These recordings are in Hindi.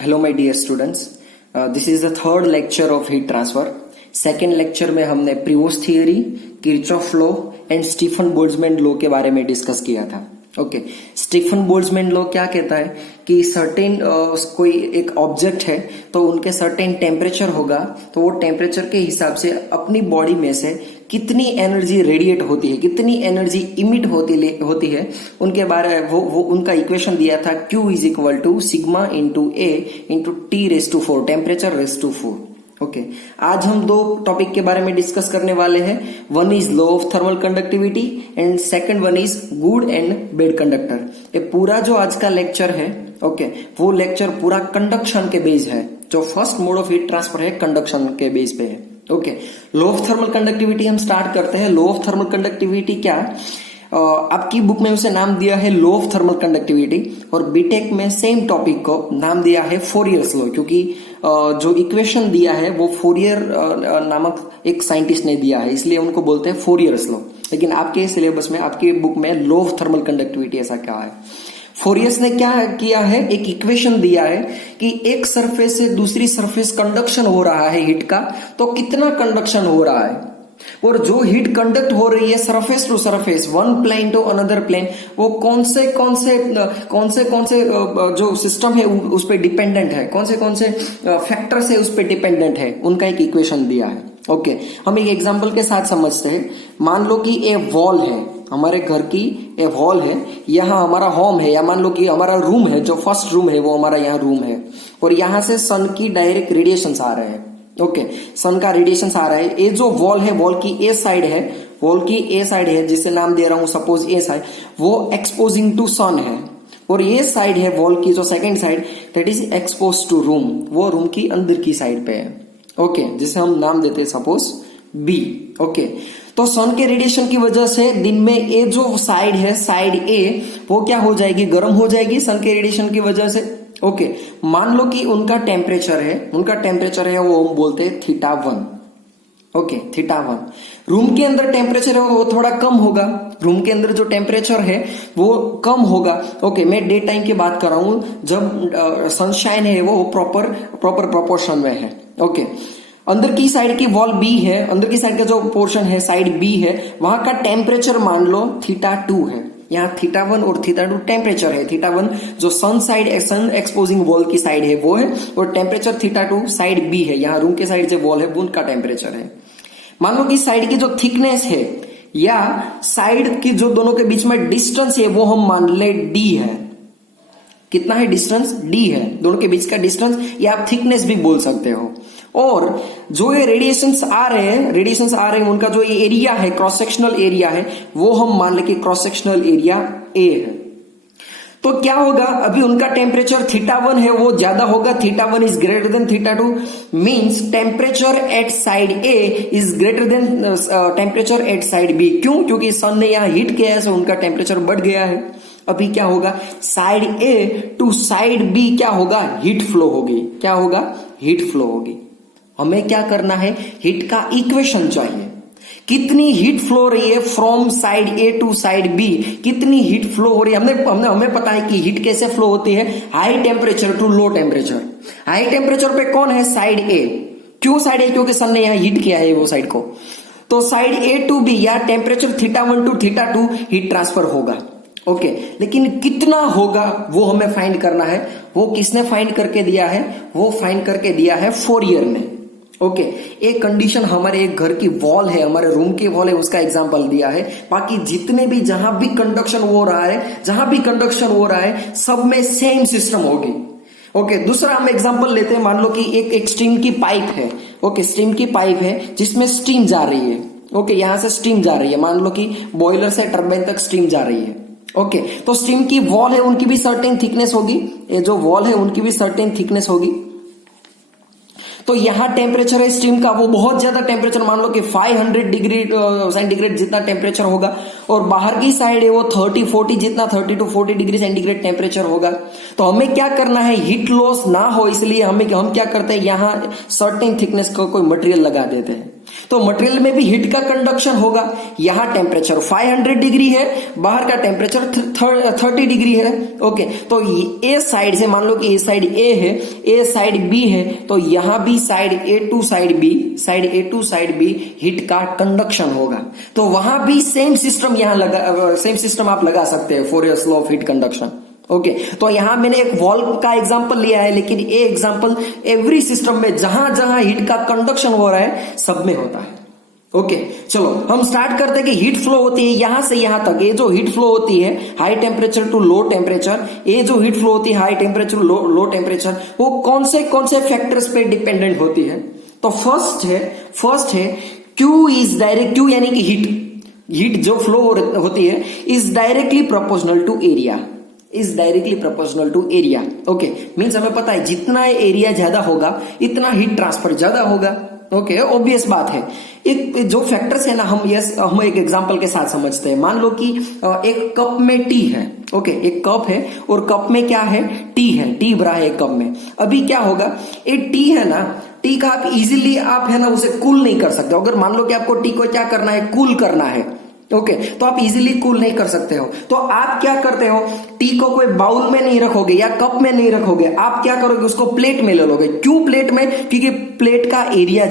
Hello my dear students, this is the third lecture of heat transfer. Second lecture में हमने Prevost theory, Kirchhoff law and Stefan Boltzmann law के बारे में डिस्कस किया था। ओके, स्टीफन बोल्ट्जमैन लॉ क्या कहता है कि सर्टेन कोई एक ऑब्जेक्ट है तो उनके सर्टेन टेम्परेचर होगा, तो वो टेम्परेचर के हिसाब से अपनी बॉडी में से कितनी एनर्जी रेडिएट होती है, कितनी एनर्जी इमिट होती है, उनके बारे वो उनका इक्वेशन दिया था Q is equal to sigma into A into T raise to 4, temperature raise to 4। Okay, आज हम दो टॉपिक के बारे में डिस्कस करने वाले हैं। One is law of thermal conductivity and second one is good and bad conductor. ये पूरा जो आज का लेक्चर है, ओके, वो लेक्चर पूरा कंडक्शन के बेस है। जो first mode of heat transfer है कंडक्शन के बेस पे है। Okay, law of thermal conductivity हम स्टार्ट करते हैं। लॉ ऑफ थर्मल कंडक्टिविटी क्या, आपकी बुक में उसे नाम दिया है लॉ ऑफ थर्मल कंडक्टिविटी, और बीटेक में सेम टॉपिक को नाम दिया है फोरियर्स लॉ, क्योंकि जो इक्वेशन दिया है वो फोरियर नामक एक साइंटिस्ट ने दिया है, इसलिए उनको बोलते हैं फोरियर्स लॉ। लेकिन आपके सिलेबस में, आपके बुक में लॉ ऑफ थर्मल कंडक्टिविटी ऐसा क्या है। फोरियर्स ने क्या किया है, एक इक्वेशन दिया है कि एक सरफेस से दूसरी सरफेस कंडक्शन हो रहा है हीट का, तो कितना कंडक्शन हो रहा है, और जो हीट कंडक्ट हो रही है surface to surface, one plane to another plane, वो कौन से जो सिस्टम है उस पर डिपेंडेंट है, कौन से फैक्टर से उस पर डिपेंडेंट है, उनका एक इक्वेशन दिया है। ओके, हम एक एग्जांपल के साथ समझते हैं। मान लो कि ए वॉल है, हमारे घर की ए वॉल है, यहाँ हमारा होम है, या मान लो कि हमारा रूम है, जो फर्स्ट रूम है वो हमारा यहाँ रूम है, और यहाँ से सन की डायरेक्ट रेडिएशंस आ रहे हैं। ओके, सन का रेडिएशन आ रहा है। ये जो वॉल है, वॉल की ए साइड है, वॉल की ए साइड है जिसे नाम दे रहा हूं सपोज ए साइड, वो एक्सपोजिंग टू सन है, और ये साइड है वॉल की जो second side, that is expose to room, वो रूम की अंदर की साइड पे है। ओके, जिसे हम नाम देते हैं सपोज बी। ओके, तो सन के रेडिएशन की वजह से दिन में ये जो साइड है, साइड ए, वो क्या हो जाएगी, गर्म हो जाएगी सन के रेडिएशन की वजह से। ओके, मान लो कि उनका टेम्परेचर है वो हम बोलते हैं θ1। ओके, θ1। रूम के अंदर टेम्परेचर है वो थोड़ा कम होगा, रूम के अंदर जो टेम्परेचर है वो कम होगा। ओके, मैं डे टाइम की बात कर रहा हूं, जब सनशाइन है वो प्रॉपर प्रोपोर्शन में है। ओके, अंदर की साइड की वॉल बी है, अंदर की साइड का जो पोर्शन है साइड बी है, वहां का टेम्परेचर मान लो θ2 है। यहाँ θ1 और θ2 टेम्परेचर है। θ1 जो सन एक्सपोजिंग वॉल की साइड है वो है, और टेम्परेचर θ2 साइड बी है, यहाँ रूम के साइड जो वॉल है वो उनका टेम्परेचर है। मान लो कि साइड की जो थिकनेस है, या साइड की जो दोनों के बीच में डिस्टेंस है, वो हम मान ले d है। कितना है डिस्टेंस, d है, दोनों के बीच का डिस्टेंस, या आप थिकनेस भी बोल सकते हो। और जो ये रेडिएशंस आ रहे हैं, उनका जो ये एरिया है, क्रॉस सेक्शनल एरिया है, वो हम मान ले कि क्रॉस सेक्शनल एरिया ए है। तो क्या होगा, अभी उनका टेम्परेचर θ1 है वो ज्यादा होगा, θ1 is greater than θ2, means temperature at side A is greater than temperature at side B. क्यों, क्योंकि सन ने यहाँ हीट किया है, सो उनका टेम्परेचर बढ़ गया है। अभी क्या होगा, side A to side B क्या होगा, हीट फ्लो होगी। क्या होगा, हीट फ्लो होगी। हमें क्या करना है, हीट का इक्वेशन चाहिए, कितनी हीट फ्लो हो रही है from side A to side B, कितनी हीट फ्लो हो रही है। हमें पता है कि हीट कैसे फ्लो होती है, high temperature to low temperature. High temperature पे कौन है, साइड ए। क्यों साइड ए, क्योंकि सन ने यहां हीट किया है वो साइड को, तो साइड ए टू बी या टेम्परेचर θ1 टू θ2 हीट ट्रांसफर होगा। ओके, लेकिन कितना होगा वो हमें फाइंड करना है। वो किसने फाइंड करके दिया है, वो फाइंड करके दिया है फोरियर ने। ओके, एक कंडीशन, हमारे एक घर की वॉल है, हमारे रूम की वॉल है, उसका एग्जांपल दिया है। बाकी जितने भी, जहां भी कंडक्शन हो रहा है, सब में सेम सिस्टम होगी। ओके, दूसरा हम एग्जांपल लेते हैं। मान लो कि एक स्टीम की पाइप है। ओके, स्टीम की पाइप है जिसमें स्टीम जा रही है। ओके, यहां से स्टीम जा रही है, मान लो कि बॉयलर से टरबाइन तक स्टीम जा रही है। ओके, तो स्टीम की वॉल है, उनकी भी सर्टेन थिकनेस होगी, ये जो वॉल है उनकी भी सर्टेन थिकनेस होगी। तो यहां टेम्परेचर है स्टीम का, वो बहुत ज्यादा टेम्परेचर, मान लो कि 500 डिग्री सेंटीग्रेड जितना टेम्परेचर होगा, और बाहर की साइड है वो 30-40 जितना, 30 to 40 डिग्री सेंटीग्रेड टेम्परेचर होगा। तो हमें क्या करना है, हीट लॉस ना हो, इसलिए हम क्या करते हैं, यहाँ सर्टेन थिकनेस का कोई मटेरियल लगा देते हैं। तो मटेरियल में भी हीट का कंडक्शन होगा। यहां टेम्परेचर 500 डिग्री है, बाहर का टेम्परेचर 30 डिग्री है। ओके, तो ए साइड से मान लो कि ए साइड ए है, ए साइड बी है, तो यहां भी side A to side B heat का कंडक्शन होगा। तो वहां भी सेम सिस्टम सेम सिस्टम आप लगा सकते हैं, Fourier's law of heat conduction. Okay, तो यहां मैंने एक वॉल का एग्जांपल लिया है, लेकिन ये एग्जांपल एवरी सिस्टम में जहां जहां हीट का कंडक्शन हो रहा है सब में होता है। ओके, चलो हम स्टार्ट करते हैं कि हीट फ्लो होती है यहां से यहां तक। ये जो हीट फ्लो होती है high temperature to low temperature, ये जो हीट फ्लो होती है high temperature to low temperature, वो कौन से फैक्टर्स पे डिपेंडेंट होती है? तो फर्स्ट है क्यू इज डायरेक्ट, क्यू यानी कि हीट जो फ्लो होती है is directly proportional to area. Okay, means हमें पता है जितना एरिया ज्यादा होगा इतना हीट ट्रांसफर ज्यादा होगा। ओके, ऑब्वियस बात है। एक जो फैक्टर्स है ना, हम एक एग्जांपल के साथ समझते हैं। मान लो कि एक कप में टी है। ओके, एक कप है और कप में क्या है? टी भरा है एक कप में। अभी क्या होगा, ये टी है ना, टी का आप इजीली आप है ना उसे कूल नहीं कर सकते। अगर मान लो कि आपको टी को क्या करना है, कूल करना है, ओके, तो आप इजीली कूल नहीं कर सकते हो। तो आप क्या करते हो, टी को कोई बाउल में नहीं रखोगे या कप में नहीं रखोगे, आप क्या करोगे, उसको प्लेट में ले लोगे। क्यों प्लेट में? क्योंकि प्लेट का एरिया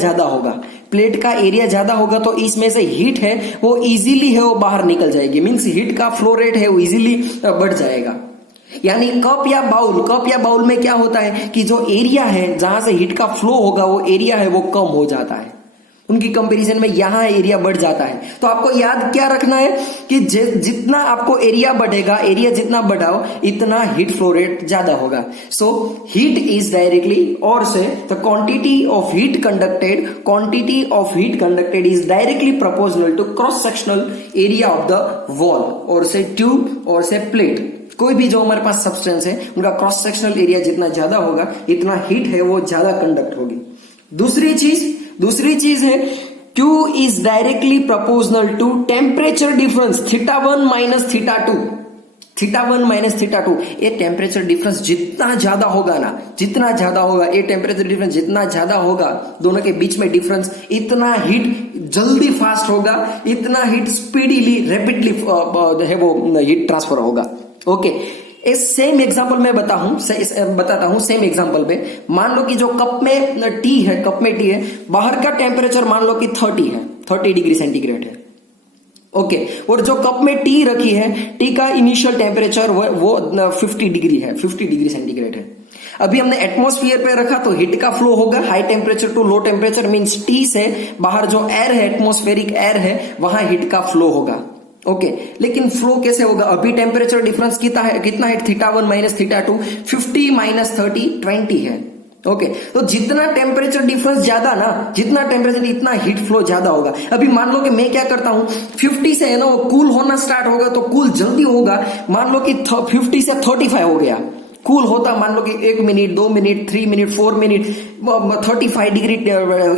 ज्यादा होगा, तो इसमें से हीट है वो इजीली है वो बाहर निकल जाएगी। मीन्स हीट का फ्लो रेट है वो इजीली बढ़ जाएगा। यानी कप या बाउल में क्या होता है कि जो एरिया है जहां से हीट का फ्लो होगा वो एरिया है वो कम हो जाता है। उनकी कंपैरिजन में यहां एरिया बढ़ जाता है। तो आपको याद क्या रखना है कि जितना आपको एरिया बढ़ेगा, एरिया जितना बढ़ाओ इतना हीट फ्लो रेट ज्यादा होगा। सो हीट इज डायरेक्टली, और से the quantity of heat conducted is directly proportional to cross sectional area of the wall और से ट्यूब और से प्लेट। कोई भी जो हमारे पास सब्सटेंस है उनका क्रॉस सेक्शनल एरिया जितना ज्यादा होगा इतना हीट है वो ज्यादा कंडक्ट होगी। दूसरी चीज है Q is directly proportional to temperature difference θ1 minus θ2। ये टेम्परेचर डिफरेंस जितना ज्यादा होगा, ये टेम्परेचर डिफरेंस जितना ज्यादा होगा दोनों के बीच में डिफरेंस, इतना हीट जल्दी फास्ट होगा, इतना हीट स्पीडीली रैपिडली है वो हीट ट्रांसफर होगा। ओके, इस सेम एग्जांपल में बताता हूं। सेम एग्जांपल में मान लो कि जो कप में टी है, बाहर का टेम्परेचर मान लो कि 30 डिग्री सेंटीग्रेड है। ओके, और जो कप में टी रखी है, टी का इनिशियल टेम्परेचर वो 50 डिग्री सेंटीग्रेड है। अभी हमने एटमॉस्फेयर पे रखा तो हीट का फ्लो होगा high temperature to low temperature, means T से बाहर जो एयर है, एटमॉस्फेरिक एयर है, वहां हीट का फ्लो होगा। ओके, लेकिन फ्लो कैसे होगा? अभी टेम्परेचर डिफरेंस कितना है θ1 माइनस θ2, 50 माइनस 30 20 है। ओके, तो जितना टेम्परेचर डिफरेंस ज्यादा ना, जितना टेम्परेचर इतना हीट फ्लो ज्यादा होगा। अभी मान लो कि मैं क्या करता हूं, 50 से है ना वो कूल होना स्टार्ट होगा तो कूल जल्दी होगा। मान लो कि 50 से 35 हो गया, कूल होता मान लो कि 1 minute 2 minute 3 minute 4 minute 35 degree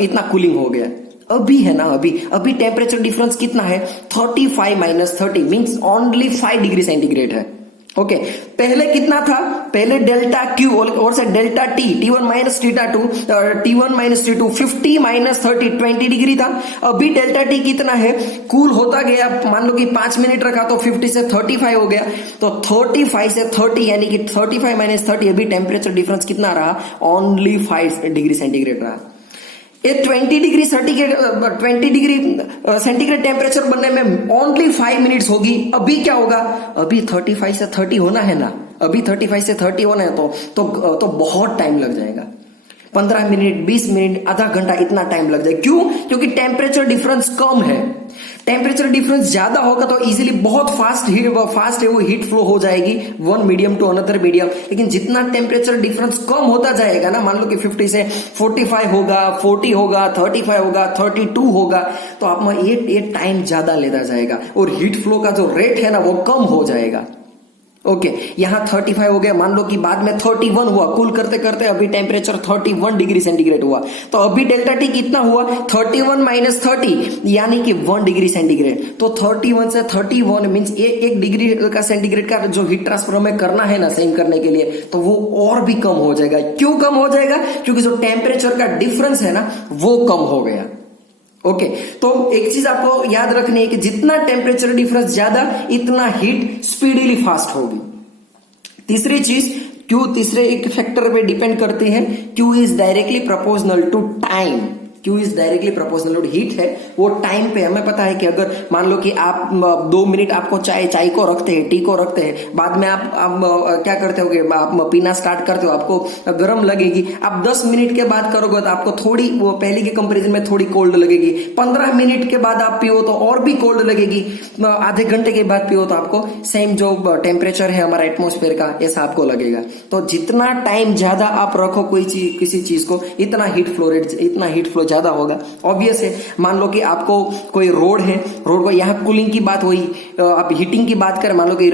इतना कूलिंग हो गया। अभी है ना, अभी टेम्परेचर डिफरेंस कितना है, 35 minus 30 means only 5 degree centigrade है। ओके, पहले कितना था, पहले डेल्टा क्यू और से delta T, T1 minus T2 50 minus 30 20 degree था। अभी डेल्टा टी कितना है, कूल होता गया, मान लो कि 5 मिनट रखा तो 50 से 35 हो गया, तो 35 से 30 यानी कि 35 माइनस 30, अभी टेम्परेचर डिफरेंस कितना रहा, ओनली 5 डिग्री सेंटीग्रेड रहा। ये 20 डिग्री सेंटीग्रेड टेम्परेचर बनने में ओनली 5 मिनट्स होगी। अभी क्या होगा, अभी 35 से 30 होना है ना, अभी 35 से 30 होना है तो बहुत टाइम लग जाएगा। 15 मिनट 20 मिनट आधा घंटा इतना टाइम लग जाए। क्यों? क्योंकि टेम्परेचर डिफरेंस कम है। टेम्परेचर डिफरेंस ज्यादा होगा तो इजीली बहुत फास्ट है वो हीट फ्लो हो जाएगी one medium to another medium. लेकिन जितना टेम्परेचर डिफरेंस कम होता जाएगा ना, मान लो कि 50 से 45 होगा, 40 होगा, 35 होगा, 32 होगा, तो आप में ये टाइम ज्यादा लेता जाएगा और हीट फ्लो का जो रेट है ना वो कम हो जाएगा। ओके, यहां 35 हो गया, मान लो कि बाद में 31 हुआ, कूल करते करते अभी टेम्परेचर 31 डिग्री सेंटीग्रेड हुआ, तो अभी डेल्टा टी कितना हुआ, 31 माइनस 30 यानी कि 1 डिग्री सेंटीग्रेड। तो 31 से 31 मींस 1 डिग्री का सेंटीग्रेड का जो हीट ट्रांसफर हमें करना है ना सेम करने के लिए, तो वो और भी कम हो जाएगा। क्यों कम हो जाएगा? क्योंकि जो टेम्परेचर का डिफरेंस है ना वो कम हो गया। ओके, तो एक चीज आपको याद रखनी है कि जितना टेम्परेचर डिफरेंस ज्यादा इतना हीट स्पीडीली फास्ट होगी। तीसरी चीज, क्यू तीसरे एक फैक्टर पे डिपेंड करती है, Q is directly proportional to time. Q is directly proportional to heat है, वो टाइम पे हमें पता है कि अगर मान लो कि आप 2 मिनट आपको चाय को रखते हैं, टी को रखते हैं, बाद में आप क्या करते होगे, आप पीना स्टार्ट करते हो, आपको गर्म लगेगी। आप 10 मिनट के बाद करोगे तो आपको थोड़ी, वो पहले के कंपेरिजन में थोड़ी कोल्ड लगेगी। 15 मिनट के बाद आप पियो तो और भी कोल्ड लगेगी। आधे घंटे के बाद पियो तो आपको सेम जो टेम्परेचर है हमारा एटमोस्फेयर का, ऐसा आपको लगेगा। तो जितना टाइम ज्यादा आप रखो कोई चीज, किसी चीज को, इतना हीट फ्लो ज्यादा होगा। ऑब्वियस है, मान लो कि आपको कोई रोड है, रोड को यहाँ कूलिंग की बात हुई, आप हीटिंग की बात करें, मान लो कि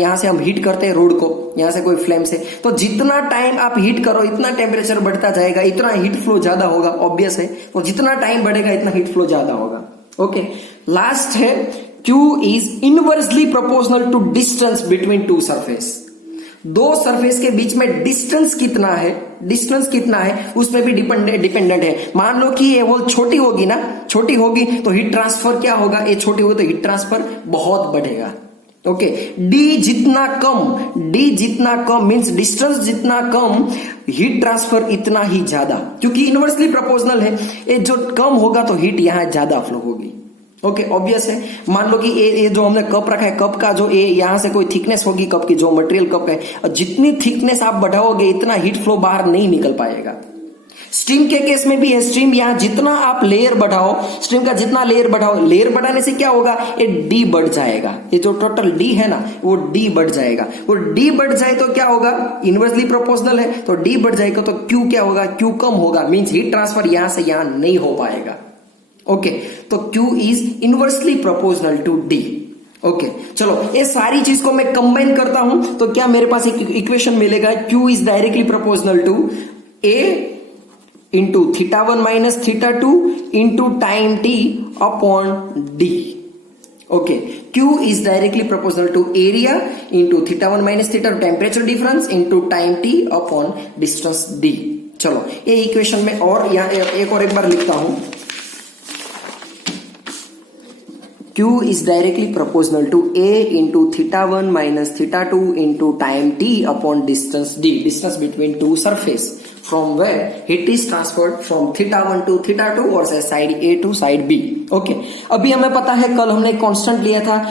यहाँ से हम हीट करते हैं रोड को, यहाँ से कोई फ्लेम से, तो जितना टाइम आप हीट करो इतना टेम्परेचर बढ़ता जाएगा, इतना हीट फ्लो ज्यादा होगा। ऑब्वियस है, तो जितना टाइम बढ़ेगा इतना हीट फ्लो ज्यादा होगा। ओके, लास्ट है Q is inversely proportional to distance between two surface. दो सरफेस के बीच में डिस्टेंस कितना है उस पर भी डिपेंडेंट है। मान लो कि ये वो छोटी होगी तो हीट ट्रांसफर क्या होगा, ये छोटी होगी तो हीट ट्रांसफर बहुत बढ़ेगा। ओके, डी जितना कम मींस डिस्टेंस जितना कम, हीट ट्रांसफर इतना ही ज्यादा, क्योंकि इनवर्सली प्रोपोर्शनल है। ये जो कम होगा तो हीट यहां ज्यादा फ्लो होगी। ओके, ऑब्वियस है। मान लो कि ये जो हमने कप रखा है, कप का जो ये यहां से कोई थिकनेस होगी कप की, जो मटेरियल कप है, जितनी थिकनेस आप बढ़ाओगे इतना हीट फ्लो बाहर नहीं निकल पाएगा। स्टीम के केस में भी है, स्टीम यहां जितना आप लेयर बढ़ाओ, स्टीम का जितना लेयर बढ़ाने से क्या होगा, ये डी बढ़ जाएगा। ये जो टोटल डी है ना, वो डी बढ़ जाएगा। वो डी बढ़ जाए तो क्या होगा, इनवर्सली प्रोपोर्शनल है तो डी बढ़ जाएगा तो क्यू क्या होगा, क्यू कम होगा, मींस हीट ट्रांसफर यहां से यहां नहीं हो पाएगा। ओके, तो Q is inversely proportional to D। Okay, चलो ये सारी चीज को मैं कंबाइन करता हूं तो क्या मेरे पास एक इक्वेशन मिलेगा, Q is directly proportional to A into θ1 minus θ2 into time T upon D। Okay, Q is directly proportional to area into θ1 minus θ2 temperature difference into time T upon distance D। चलो ये इक्वेशन में और यहां एक बार लिखता हूं, Q is directly proportional to A into θ1 minus θ2 into time T upon distance D, distance between two surface, from where heat is transferred from θ1 to θ2 और से side A to side B। Okay, अभी हमें पता है कल हमने कांस्टेंट लिया था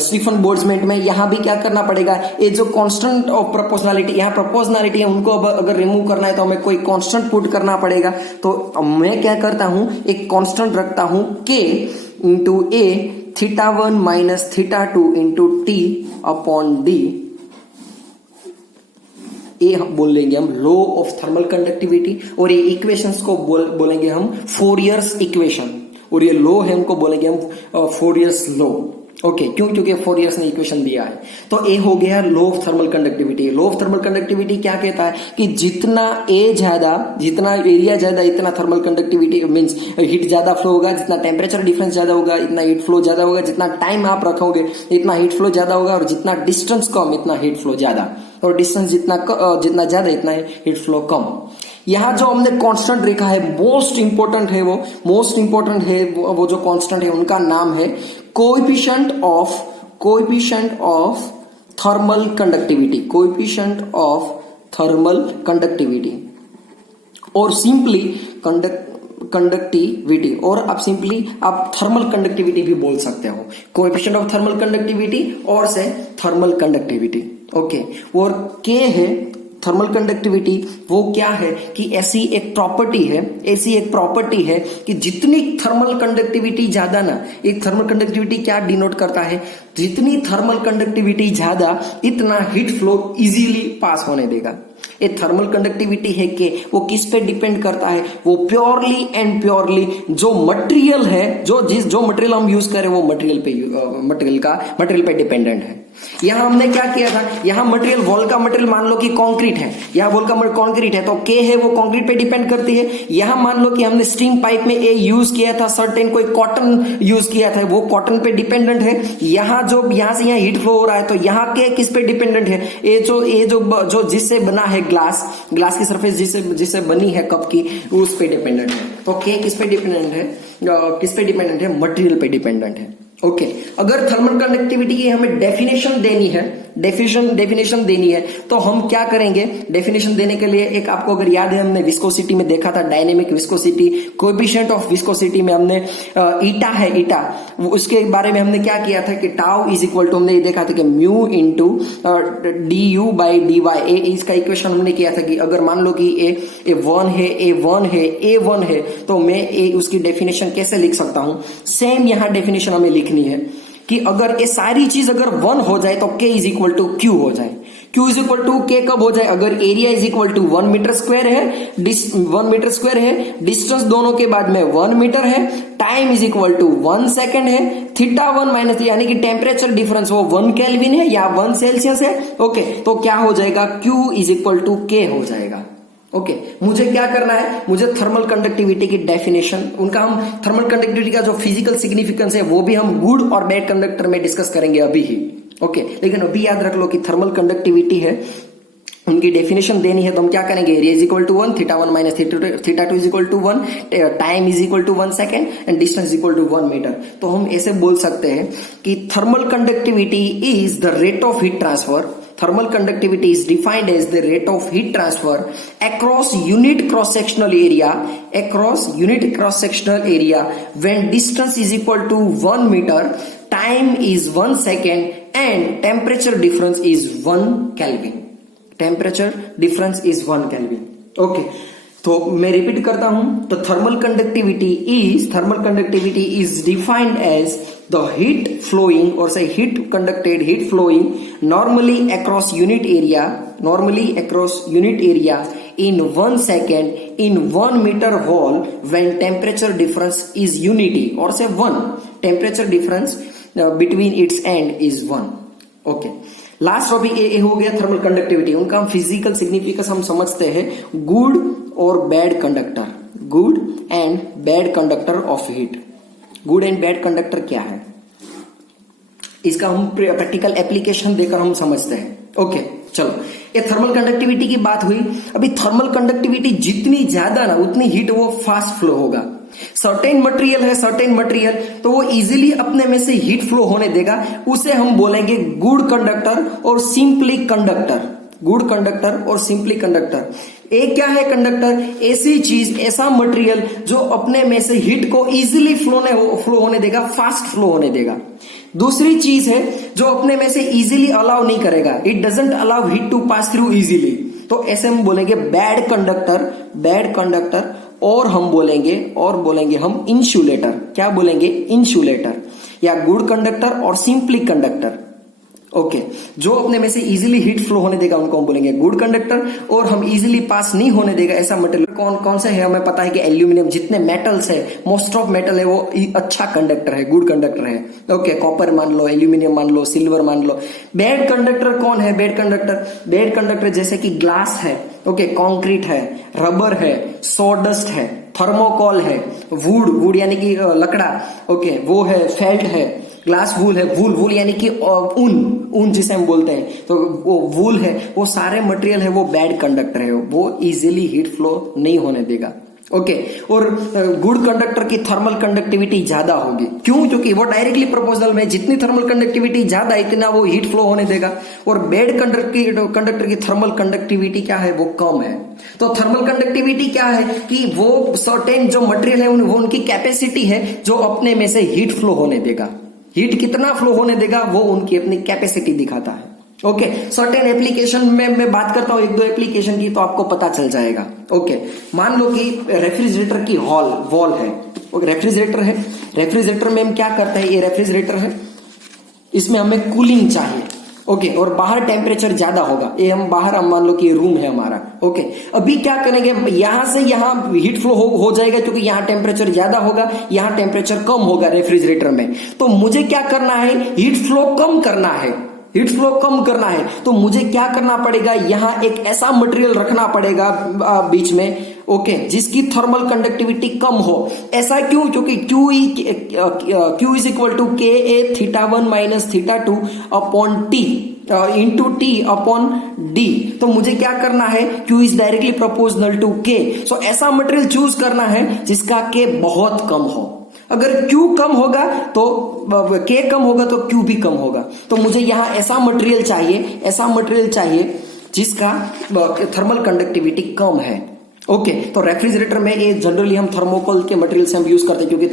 स्टीफन बोल्ट्जमैन में, यहां भी क्या करना पड़ेगा, ये जो कांस्टेंट ऑफ प्रोपोर्शनलिटी, यहाँ प्रोपोर्शनलिटी है, उनको अगर रिमूव करना है तो हमें कोई कांस्टेंट पुट करना पड़ेगा। तो मैं क्या करता हूं, एक कांस्टेंट रखता हूं K into A θ1 minus θ2 into T upon D। ये बोल लेंगे हम लॉ ऑफ थर्मल कंडक्टिविटी, और ये इक्वेशंस को बोलेंगे हम फोरियर्स इक्वेशन, और ये लॉ है हमको बोलेंगे हम फोरियर्स लॉ। ओके, क्यों, क्योंकि फोरियर्स ने इक्वेशन दिया है। तो ये हो गया law of thermal conductivity. Law of thermal conductivity क्या कहता है कि जितना एरिया ज्यादा इतना थर्मल कंडक्टिविटी मींस हीट ज्यादा फ्लो होगा, जितना टेम्परेचर डिफरेंस ज्यादा होगा इतना हीट फ्लो ज्यादा होगा, जितना टाइम आप रखोगे इतना हीट फ्लो ज्यादा होगा, और जितना डिस्टेंस कम इतना हीट फ्लो ज्यादा, और डिस्टेंस जितना ज्यादा इतना हीट फ्लो कम। यहां जो हमने कांस्टेंट लिखा है मोस्ट इंपोर्टेंट है, वो जो कांस्टेंट है उनका नाम है कोएफिशिएंट ऑफ थर्मल कंडक्टिविटी, और सिंपली कंडक्टिविटी, और आप थर्मल कंडक्टिविटी भी बोल सकते हो, कोएफिशिएंट ऑफ थर्मल कंडक्टिविटी और से थर्मल कंडक्टिविटी। ओके, और K है थर्मल कंडक्टिविटी, वो क्या है कि ऐसी एक प्रॉपर्टी है कि जितनी थर्मल कंडक्टिविटी ज्यादा ना, एक थर्मल कंडक्टिविटी क्या डिनोट करता है, जितनी थर्मल कंडक्टिविटी ज्यादा इतना हीट फ्लो इजीली पास होने देगा। ये थर्मल कंडक्टिविटी है कि वो किस पे डिपेंड करता है, वो प्योरली जो मटेरियल है, जो मटेरियल हम यूज करें वो मटेरियल पे डिपेंडेंट है। यहां हमने क्या किया था, यहां मटेरियल, वॉल का मटेरियल मान लो कि कंक्रीट है, यहां वॉल का मटेरियल कंक्रीट है तो के है वो कंक्रीट पे डिपेंड करती है। यहां मान लो कि हमने स्टीम पाइप में ए यूज किया था, सर्टेन कोई कॉटन यूज किया था, वो कॉटन पे डिपेंडेंट है। यहां से यहां हीट फ्लो हो रहा है तो यहां के किस पे डिपेंडेंट है, ये जो जिससे बना है ग्लास की सरफेस जिससे बनी है कप की, उस पे डिपेंडेंट है। तो के किस पे डिपेंडेंट है, मटेरियल पे डिपेंडेंट है। ओके, अगर थर्मल कंडक्टिविटी की हमें डेफिनेशन देनी है तो हम क्या करेंगे, डेफिनेशन देने के लिए एक, आपको अगर याद है हमने विस्कोसिटी में देखा था, dynamic viscosity, coefficient of viscosity में हमने ईटा उसके बारे में हमने क्या किया था कि टाउ इज इक्वल टू, हमने ये देखा था कि mu into D by D Y, इसका इक्वेशन हमने किया था कि अगर मान लो कि ए वन है तो मैं उसकी डेफिनेशन कैसे लिख सकता हूं। सेम यहां डेफिनेशन हमें लिखनी है कि अगर ये सारी चीज अगर 1 हो जाए तो K is equal to Q हो जाए। Q is equal to K कब हो जाए, अगर area is equal to 1 metre square है, 1 मीटर स्क्वायर है, डिस्टेंस दोनों के बाद में 1 मीटर है, time is equal to 1 second है, थीटा 1 माइनस, यानी कि टेम्परेचर डिफरेंस वो 1 केल्विन है या 1 सेल्सियस है। ओके, तो क्या हो जाएगा, Q is equal to K हो जाएगा। ओके, मुझे क्या करना है, मुझे थर्मल कंडक्टिविटी की डेफिनेशन, हम थर्मल कंडक्टिविटी का जो फिजिकल सिग्निफिकेंस है वो भी हम गुड और बैड कंडक्टर में डिस्कस करेंगे अभी ही। ओके, लेकिन अभी याद रख लो कि थर्मल कंडक्टिविटी है, उनकी डेफिनेशन देनी है तो हम क्या करेंगे, area is equal to 1, theta 1 minus theta 2 is equal to 1, time is equal to 1 second and distance equal to 1 metre. तो हम ऐसे बोल सकते हैं कि thermal conductivity is the rate of heat transfer. Thermal conductivity is defined as the rate of heat transfer across unit cross-sectional area when distance is equal to 1 meter, time is 1 second and temperature difference is 1 Kelvin. Okay. तो मैं रिपीट करता हूं, तो thermal conductivity is defined as the heat flowing और से heat flowing normally across unit area in 1 second in 1 meter hole when temperature difference is unity, or say 1, temperature difference between its end is 1. Okay, last topic ये हो गया थर्मल कंडक्टिविटी। उनका हम फिजिकल सिग्निफिकेंस हम समझते हैं, गुड और bad conductor of heat. Good and bad conductor क्या है, इसका हम प्रैक्टिकल एप्लीकेशन देकर हम समझते हैं। ओके, चलो, ये थर्मल कंडक्टिविटी की बात हुई। अभी थर्मल कंडक्टिविटी जितनी ज्यादा ना उतनी हीट वो फास्ट फ्लो होगा। सर्टेन मटेरियल तो वो इजीली अपने में से हीट फ्लो होने देगा, उसे हम बोलेंगे गुड कंडक्टर और सिंपली कंडक्टर। एक क्या है कंडक्टर, ऐसी चीज, ऐसा मटेरियल जो अपने में से हीट को इजीली फ्लो होने देगा, फास्ट फ्लो होने देगा। दूसरी चीज है जो अपने में से इजीली अलाउ नहीं करेगा, it doesn't allow heat to pass through easily, तो ऐसे हम बोलेंगे बैड कंडक्टर। और हम बोलेंगे हम इंसुलेटर। क्या बोलेंगे, इंसुलेटर या गुड कंडक्टर और सिंपली कंडक्टर। ओके, जो अपने में से इजीली हीट फ्लो होने देगा उनको हम बोलेंगे गुड कंडक्टर, और हम इजीली पास नहीं होने देगा ऐसा मटेरियल कौन से है, हमें पता है कि एल्यूमिनियम, जितने मेटल्स है, मोस्ट ऑफ मेटल है वो अच्छा कंडक्टर है, गुड कंडक्टर है। ओके, कॉपर मान लो, एल्यूमिनियम मान लो, सिल्वर मान लो। बैड कंडक्टर कौन है, बैड कंडक्टर जैसे कि ग्लास है, ओके, कंक्रीट है, रबर है, सॉडस्ट है, थर्मोकॉल है, वुड यानी कि लकड़ा, ओके, वो है, फेल्ट है, ग्लास वूल है, वूल यानी कि ऊन जिसे हम बोलते हैं, तो वो वूल है, वो सारे मटेरियल है, वो बैड कंडक्टर है, वो इजीली हीट फ्लो नहीं होने देगा। ओके, और गुड कंडक्टर की थर्मल कंडक्टिविटी ज्यादा होगी। क्यों, क्योंकि वो डायरेक्टली प्रोपोर्शनल में जितनी थर्मल कंडक्टिविटी ज्यादा इतना वो हीट फ्लो होने देगा, और बैड कंडक्टर की थर्मल कंडक्टिविटी क्या है, वो कम है। तो थर्मल कंडक्टिविटी क्या है कि वो सर्टेन जो मटेरियल है वो उनकी कैपेसिटी है जो अपने में से हीट फ्लो होने देगा। हीट कितना फ्लो होने देगा वो उनकी अपनी कैपेसिटी दिखाता है। ओके, सर्टेन एप्लीकेशन में मैं बात करता हूं, 1-2 एप्लीकेशन की, तो आपको पता चल जाएगा। ओके, मान लो कि रेफ्रिजरेटर की वॉल है, रेफ्रिजरेटर में हम क्या करते हैं, ये रेफ्रिजरेटर है, इसमें हमें कूलिंग चाहिए। ओके, और बाहर टेम्परेचर ज्यादा होगा, ये हम मान लो कि ये रूम है हमारा। ओके, अभी क्या करेंगे, यहां से यहां हीट फ्लो हो जाएगा क्योंकि यहां टेम्परेचर ज्यादा होगा, यहां टेम्परेचर कम होगा रेफ्रिजरेटर में। तो मुझे क्या करना है, हीट फ्लो कम करना है। हीट फ्लो कम करना है तो मुझे क्या करना पड़ेगा, यहां एक ऐसा मटेरियल रखना पड़ेगा बीच में, ओके, जिसकी थर्मल कंडक्टिविटी कम हो। ऐसा क्यों? क्योंकि Q is equal to K A theta 1 minus theta 2 upon T into T upon D. तो मुझे क्या करना है, Q is directly proportional to K। So ऐसा मटेरियल चूज करना है जिसका K बहुत कम हो। अगर Q कम होगा तो K कम होगा तो Q भी कम होगा। तो मुझे यहां ऐसा मटेरियल चाहिए जिसका थर्मल कंडक्टिविटी कम है। ओके, तो रेफ्रिजरेटर में ये जनरली हम थर्मोकोल के मटेरियल से हम यूज करते हैं क्योंकि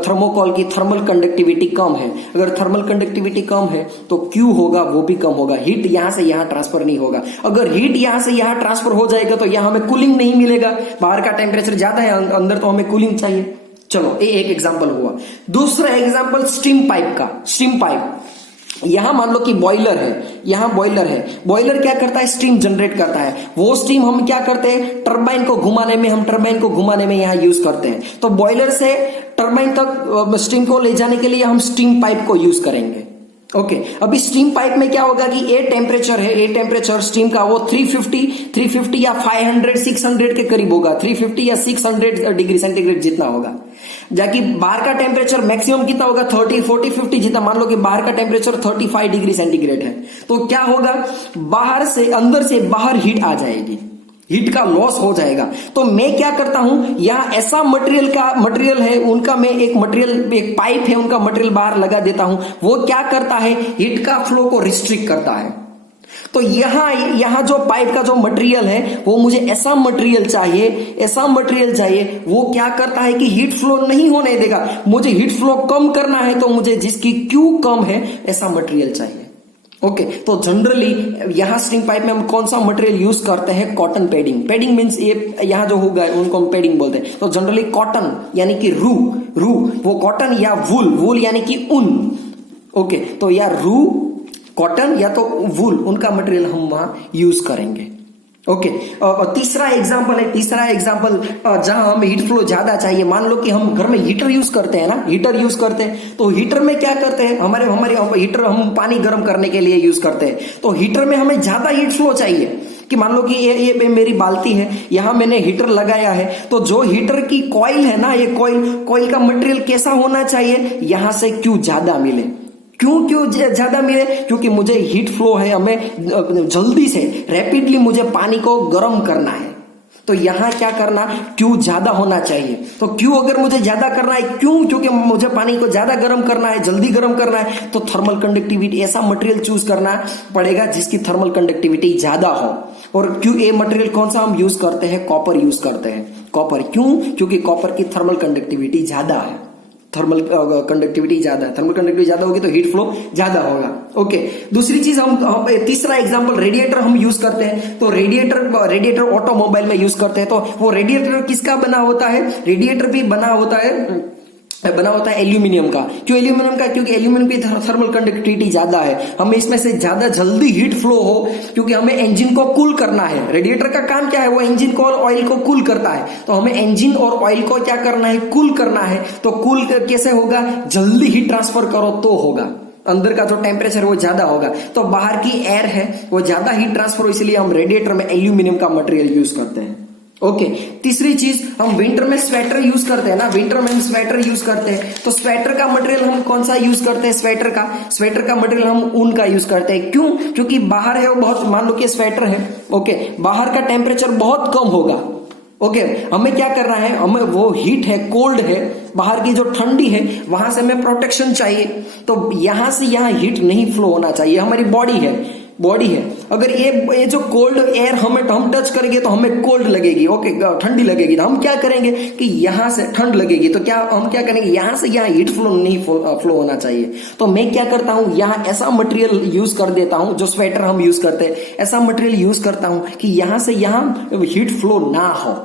थर्मोकोल की थर्मल कंडक्टिविटी कम है। अगर थर्मल कंडक्टिविटी कम है तो Q होगा वो भी कम होगा, हीट यहां से यहां ट्रांसफर नहीं होगा। अगर हीट यहां से यहां ट्रांसफर हो जाएगा तो यहां हमें कूलिंग नहीं मिलेगा, बाहर का टेम्परेचर ज्यादा है, अंदर तो हमें कूलिंग चाहिए। चलो, ये एक एग्जाम्पल हुआ। दूसरा एग्जाम्पल स्टीम पाइप का। स्टीम पाइप, यहां मान लो कि बॉयलर है, बॉयलर क्या करता है, स्टीम जनरेट करता है। वो स्टीम हम क्या करते हैं, टरबाइन को घुमाने में यहां यूज करते हैं। तो बॉयलर से टरबाइन तक स्टीम को ले जाने के लिए हम स्टीम पाइप को यूज करेंगे। ओके, अभी स्टीम पाइप में क्या होगा कि ए टेम्परेचर स्टीम का वो 350 या 500 600 के करीब होगा, 350 या 600 डिग्री सेंटीग्रेड जितना होगा। जाकि बाहर का टेम्परेचर मैक्सिमम कितना होगा, 30 40 50 जितना। मान लो कि बाहर का टेम्परेचर 35 डिग्री सेंटीग्रेड है, तो क्या होगा, अंदर से बाहर हीट आ जाएगी, हीट का लॉस हो जाएगा। तो मैं क्या करता हूं, यहां ऐसा मटेरियल है उनका, मैं एक पाइप है उनका मटेरियल बाहर लगा देता हूं। वो क्या करता है, हीट का फ्लो को रिस्ट्रिक्ट करता है। तो यहां जो पाइप का जो मटेरियल है वो मुझे ऐसा मटेरियल चाहिए वो क्या करता है कि हीट फ्लो नहीं होने देगा। मुझे हीट फ्लो कम करना है तो मुझे जिसकी Q कम है ऐसा मटेरियल चाहिए। ओके, तो जनरली यहां स्टीम पाइप में हम कौन सा मटेरियल यूज करते हैं, कॉटन पैडिंग मींस ये यहां जो होगा उनको हम पैडिंग बोलते हैं। तो जनरली कॉटन यानी कि रू वो कॉटन, या वूल यानी कि ऊन। ओके, तो या रू, कॉटन या तो वूल, उनका मटेरियल हम वहां यूज करेंगे। ओके, तीसरा एग्जांपल जहां हमें हीट फ्लो ज्यादा चाहिए। मान लो कि हम घर में हीटर यूज करते हैं तो हीटर में क्या करते हैं, हमारे हीटर हम पानी गर्म करने के लिए यूज करते हैं। तो हीटर में हमें ज्यादा हीट फ्लो चाहिए कि मान लो कि ये मेरी बाल्टी है, यहां मैंने हीटर लगाया है। तो जो हीटर की कॉइल है ना, ये कॉइल का मटेरियल कैसा होना चाहिए, यहां से Q ज्यादा मिले। क्यों ज्यादा मिले, क्योंकि मुझे हीट फ्लो है, हमें जल्दी से रैपिडली मुझे पानी को गर्म करना है। तो यहां क्या करना, Q ज्यादा होना चाहिए। तो Q अगर मुझे ज्यादा करना है, क्योंकि मुझे पानी को ज्यादा गर्म करना है, जल्दी गर्म करना है, तो थर्मल कंडक्टिविटी ऐसा मटेरियल चूज करना पड़ेगा जिसकी थर्मल कंडक्टिविटी ज्यादा हो। और ये मटेरियल कौन सा हम यूज करते हैं, कॉपर यूज करते हैं। कॉपर क्यों, क्योंकि कॉपर की थर्मल कंडक्टिविटी ज्यादा है। थर्मल कंडक्टिविटी ज्यादा होगी तो हीट फ्लो ज्यादा होगा। ओके, दूसरी चीज हम तीसरा एग्जांपल रेडिएटर हम यूज करते हैं। तो रेडिएटर ऑटोमोबाइल में यूज करते हैं। तो वो रेडिएटर किसका बना होता है, रेडिएटर भी बना होता है एल्यूमिनियम का। क्यों एल्यूमिनियम का, क्योंकि एल्यूमिनियम की थर्मल कंडक्टिविटी ज्यादा है, हमें इसमें से ज्यादा जल्दी हीट फ्लो हो, क्योंकि हमें इंजन को कूल करना है। रेडिएटर का काम क्या है, वो इंजन को और ऑयल को कूल करता है। तो हमें इंजन और ऑयल को क्या करना है, कूल करना है। तो कूल कैसे होगा, जल्दी हीट ट्रांसफर करो तो होगा, अंदर का जो टेम्परेचर वो ज्यादा होगा। तो बाहर की एयर है वो ज्यादा हीट ट्रांसफर हो, इसलिए हम रेडिएटर में एल्यूमिनियम का मटेरियल यूज करते हैं। ओके, तीसरी चीज हम विंटर में स्वेटर यूज करते हैं ना, तो स्वेटर का मटेरियल हम कौन सा यूज करते हैं, स्वेटर का मटेरियल हम ऊन का यूज करते हैं। क्यों, क्योंकि बाहर है वो बहुत, मान लो कि स्वेटर है, ओके, बाहर का टेम्परेचर बहुत कम होगा। ओके, हमें क्या करना है, हमें वो हीट है, कोल्ड है, बाहर की जो ठंडी है वहां से हमें प्रोटेक्शन चाहिए। तो यहां से यहां हीट नहीं फ्लो होना चाहिए। हमारी बॉडी है, अगर ये जो कोल्ड एयर हम टच करेंगे तो हमें कोल्ड लगेगी, ओके, ठंडी लगेगी। तो हम क्या करेंगे कि यहां से ठंड लगेगी, तो हम क्या करेंगे, यहां से यहां हीट फ्लो नहीं फ्लो होना चाहिए। तो मैं क्या करता हूं, यहां ऐसा मटेरियल यूज कर देता हूं, जो स्वेटर हम यूज करते हैं, ऐसा मटेरियल यूज करता हूं कि यहां से यहां हीट फ्लो ना हो।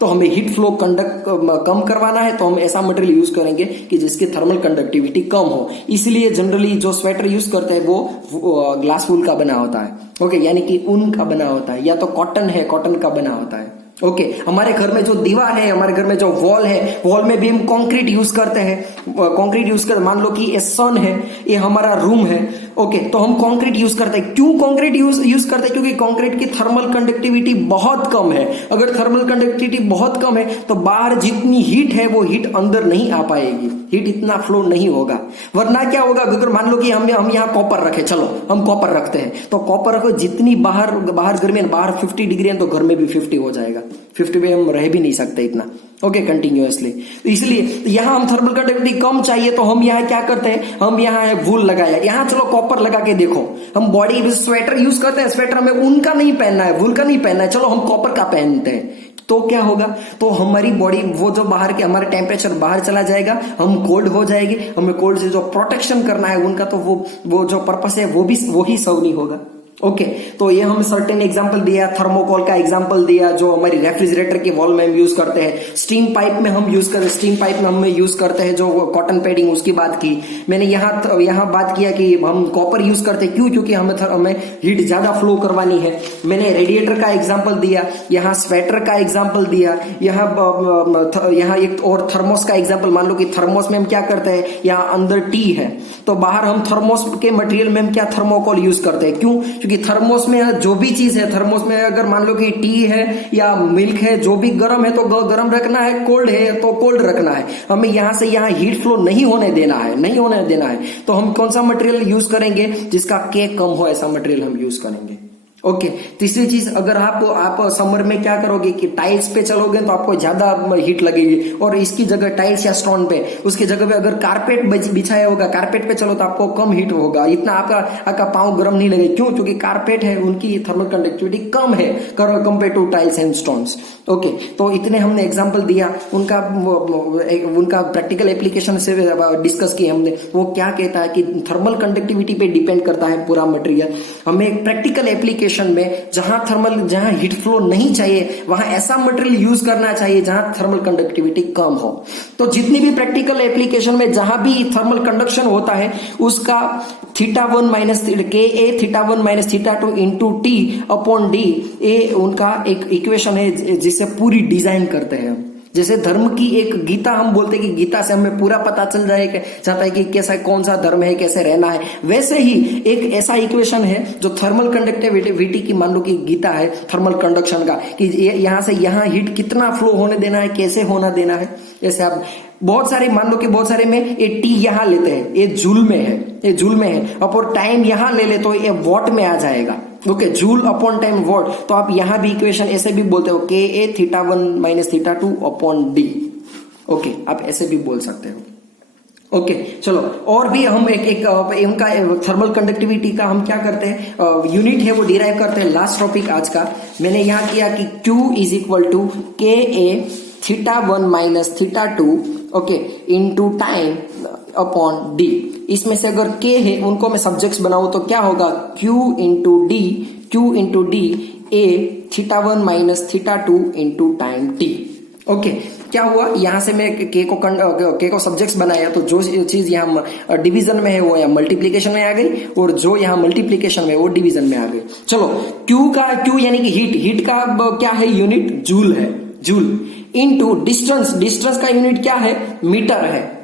तो हमें हीट फ्लो कम करवाना है, तो हम ऐसा मटेरियल यूज करेंगे कि जिसकी थर्मल कंडक्टिविटी कम हो। इसलिए जनरली जो स्वेटर यूज करते हैं वो ग्लास वूल का बना होता है, ओके, यानी कि ऊन का बना होता है, या तो कॉटन का बना होता है। ओके, हमारे घर में जो दीवार है, हमारे घर में जो वॉल है, वॉल में भी हम कंक्रीट यूज करते हैं। मान लो कि ये सन है, ये हमारा रूम है, ओके, तो हम कंक्रीट यूज करते हैं। क्यों कंक्रीट यूज करते हैं? क्योंकि कंक्रीट की थर्मल कंडक्टिविटी बहुत कम है। अगर थर्मल कंडक्टिविटी बहुत कम है तो बाहर जितनी हीट है वो हीट अंदर नहीं आ पाएगी, हीट इतना फ्लो नहीं होगा। वरना क्या होगा, अगर मान लो कि हम यहाँ कॉपर रखे, चलो हम कॉपर रखते हैं, तो कॉपर रखो, जितनी बाहर गर्मी है, बाहर 50 डिग्री है तो घर में भी 50 हो जाएगा, 50 में हम रह भी नहीं सकते इतना, ओके, कंटिन्यूअसली। इसलिए यहां हम थर्मल कंडक्टिविटी कम चाहिए तो हम यहाँ क्या करते हैं, हम यहाँ वूल लगाया, यहाँ चलो कॉपर लगा के देखो, हम बॉडी स्वेटर यूज करते हैं, स्वेटर में ऊन का नहीं पहनना है, वूल का नहीं पहनना है, चलो हम कॉपर का पहनते हैं, तो क्या होगा, तो हमारी बॉडी वो जो बाहर के हमारे टेम्परेचर बाहर चला जाएगा, हम कोल्ड हो जाएगी, हमें कोल्ड से जो प्रोटेक्शन करना है उनका, तो वो जो पर्पस है वो ही सर्व नहीं होगा। ओके, तो ये हम सर्टेन एग्जांपल दिया, थर्मोकोल का एग्जांपल दिया जो हमारी रेफ्रिजरेटर के वॉल में हम यूज करते हैं, स्टीम पाइप में हम यूज करते हैं, स्टीम पाइप में हम यूज करते हैं जो कॉटन पैडिंग, उसकी बात की मैंने। यहाँ बात किया कि हम कॉपर यूज करते हैं, क्यों, क्योंकि हमें हीट ज्यादा फ्लो करवानी है। मैंने रेडिएटर का एग्जाम्पल दिया, यहाँ स्वेटर का एग्जाम्पल दिया, यहाँ एक और थर्मोस का एग्जाम्पल, मान लो कि थर्मोस में हम क्या करते हैं, यहाँ अंदर टी है तो बाहर हम थर्मोस के मटेरियल में हम क्या थर्मोकोल यूज करते हैं, क्यों, क्योंकि थर्मोस में जो भी चीज है, थर्मोस में अगर मान लो कि टी है या मिल्क है, जो भी गर्म है तो गर्म रखना है, कोल्ड है तो कोल्ड रखना है, हमें यहां से यहाँ हीट फ्लो नहीं होने देना है, तो हम कौन सा मटेरियल यूज करेंगे, जिसका के कम हो ऐसा मटेरियल हम यूज करेंगे। ओके, तीसरी चीज, अगर आप समर में क्या करोगे कि टाइल्स पे चलोगे तो आपको ज्यादा हीट लगेगी, और इसकी जगह टाइल्स या स्टोन पे, उसकी जगह पे अगर कारपेट बिछाया होगा, कारपेट पे चलो तो आपको कम हीट होगा, इतना आपका पाँव गर्म नहीं लगेगा, क्यों, क्योंकि कारपेट है उनकी थर्मल कंडक्टिविटी कम है compare to tiles and stones. Okay, तो इतने हमने एग्जाम्पल दिया, उनका प्रैक्टिकल एप्लीकेशन से डिस्कस किया हमने। वो क्या कहता है कि थर्मल कंडक्टिविटी पे डिपेंड करता है पूरा मटेरियल, हमें प्रैक्टिकल एप्लीकेशन में जहां हीट फ्लो नहीं चाहिए वहां ऐसा मटेरियल यूज करना चाहिए जहां थर्मल कंडक्टिविटी कम हो। तो जितनी भी प्रैक्टिकल एप्लीकेशन में जहां भी थर्मल कंडक्शन होता है उसका θ1 minus KA θ1 minus θ2 into T upon D, ये उनका एक इक्वेशन है जिसे पूरी डिजाइन करते हैं। जैसे धर्म की एक गीता हम बोलते हैं कि गीता से हमें पूरा पता चल जाता है कि कैसा कौन सा धर्म है, कैसे रहना है, वैसे ही एक ऐसा इक्वेशन है जो थर्मल कंडक्टिविटी की, मान लो कि गीता है थर्मल कंडक्शन का, कि यहां से यहां हीट कितना फ्लो होने देना है, कैसे होना देना है। जैसे आप बहुत सारे, मान लो कि बहुत सारे में ये टी यहां लेते हैं, ये जूल में है, और टाइम यहां ले ले तो ये वॉट में आ जाएगा। Okay, joule upon time what, तो आप यहां भी इक्वेशन ऐसे भी बोलते हो, KA θ1 minus θ2 upon D. Okay, आप ऐसे भी बोल सकते हो। ओके, चलो, और भी हम एक उनका थर्मल कंडक्टिविटी का हम क्या करते हैं, यूनिट है वो डिराइव करते हैं। लास्ट टॉपिक आज का मैंने यहां किया कि Q is equal to KA θ1 minus θ2, okay, into time upon D. इसमें से अगर K है उनको मैं सब्जेक्ट्स बनाऊं तो क्या होगा, Q into D A θ1 minus θ2 into time T। Okay, क्या हुआ, यहां से मैं K को सब्जेक्ट्स बनाया तो जो चीज यहाँ डिवीजन में है वो यहाँ मल्टीप्लीकेशन में आ गई, और जो यहाँ मल्टीप्लीकेशन में वो डिवीजन में आ गई। चलो, Q यानी कि हीट का क्या है यूनिट, जूल है, जूल इंटू डिस्टेंस का यूनिट क्या है, मीटर है।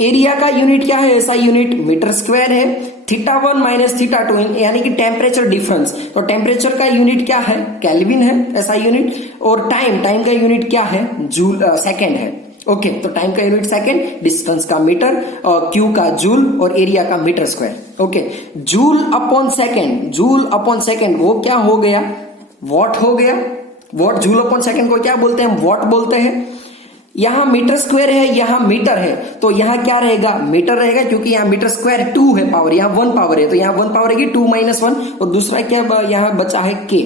एरिया का यूनिट क्या है, ऐसा यूनिट मीटर स्क्वायर है। θ1 माइनस θ2 यानी कि टेम्परेचर डिफरेंस, तो टेम्परेचर का यूनिट क्या है, केल्विन है, ऐसा यूनिट। और टाइम का यूनिट क्या है, जूल, सेकेंड है। ओके, तो टाइम का यूनिट सेकेंड, डिस्टेंस का मीटर, क्यू का जूल और एरिया का metre square. Okay, joule upon second वो क्या हो गया, वॉट हो गया। वॉट, जूल अपॉन सेकेंड को क्या बोलते हैं, वॉट बोलते हैं। यहां मीटर स्क्वायर है, यहां मीटर है, तो यहां क्या रहेगा, मीटर रहेगा, क्योंकि यहां मीटर स्क्वायर 2 है पावर, यहां 1 पावर है, तो यहां 1 पावर है 2 माइनस 1, और दूसरा क्या यहां बचा है K,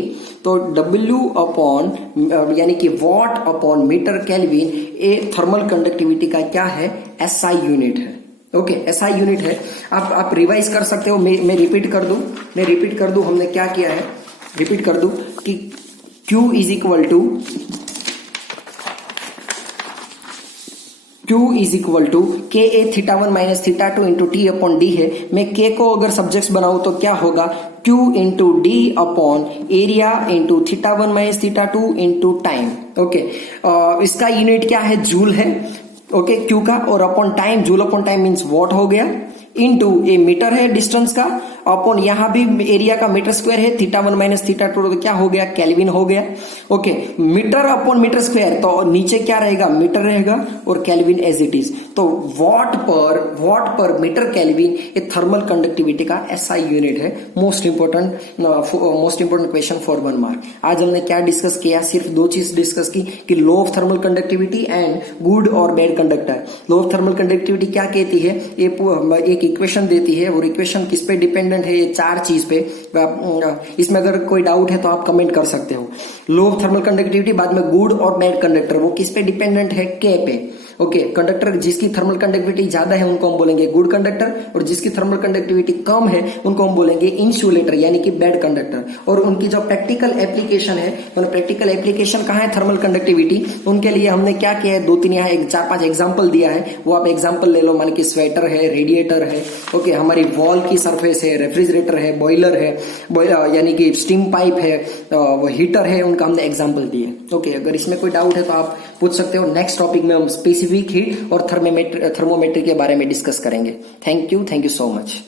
तो W अपॉन यानी कि वॉट अपॉन मीटर केल्विन, ये थर्मल कंडक्टिविटी का क्या है, SI यूनिट है। ओके, SI यूनिट है। आप रिवाइज कर सकते हो, मैं रिपीट कर दूं हमने क्या किया है, रिपीट कर दूं कि Q is equal to KA θ1 minus θ2 into T upon D है। मैं K को अगर सब्जेक्ट्स बनाऊं तो क्या होगा, Q into D upon area into θ1 minus θ2 into time. Okay, इसका यूनिट क्या है, जूल है। ओके, Q का, और upon time, joule upon time means watt हो गया, इंटू ए मीटर है डिस्टेंस का, अपॉन यहाँ भी एरिया का मीटर स्क्वायर है, θ1 माइनस θ2 तो क्या हो गया, केल्विन हो गया। Okay, metre upon metre square तो नीचे क्या रहेगा, मीटर रहेगा और केल्विन एज इट इज। तो वॉट पर मीटर केल्विन ये थर्मल कंडक्टिविटी का एसआई यूनिट है। Most important question for 1 mark. आज हमने क्या डिस्कस किया, सिर्फ 2 चीज डिस्कस की कि law of thermal conductivity and good और bad conductor. Law of thermal conductivity क्या कहती है, ये एक इक्वेशन देती है और इक्वेशन किस पे डिपेंडेंट है, ये 4 चीज पे। इसमें अगर कोई डाउट है तो आप कमेंट कर सकते हो। लॉ ऑफ थर्मल कंडक्टिविटी, बाद में गुड और बैड कंडक्टर, वो किस पे डिपेंडेंट है, के पे। ओके, कंडक्टर जिसकी थर्मल कंडक्टिविटी ज्यादा है उनको हम बोलेंगे गुड कंडक्टर, और जिसकी थर्मल कंडक्टिविटी कम है उनको हम बोलेंगे इंसुलेटर यानी कि बैड कंडक्टर। और उनकी जो प्रैक्टिकल एप्लीकेशन है, प्रैक्टिकल एप्लीकेशन कहाँ है थर्मल कंडक्टिविटी, उनके लिए हमने क्या किया है, 2-3 यहाँ 4-5 एग्जाम्पल दिया है, वो आप एग्जाम्पल ले लो। मान कि स्वेटर है, रेडिएटर है, ओके, हमारी वॉल की सरफेस है, रेफ्रिजरेटर है, बॉयलर है, यानी कि स्टीम पाइप है, हीटर है, उनका हमने एग्जाम्पल दिए। ओके, अगर इसमें कोई डाउट है तो आप पूछ सकते हो। नेक्स्ट टॉपिक में हम स्पेसिफिक हीट और थर्मोमेट्री के बारे में डिस्कस करेंगे। Thank you so much.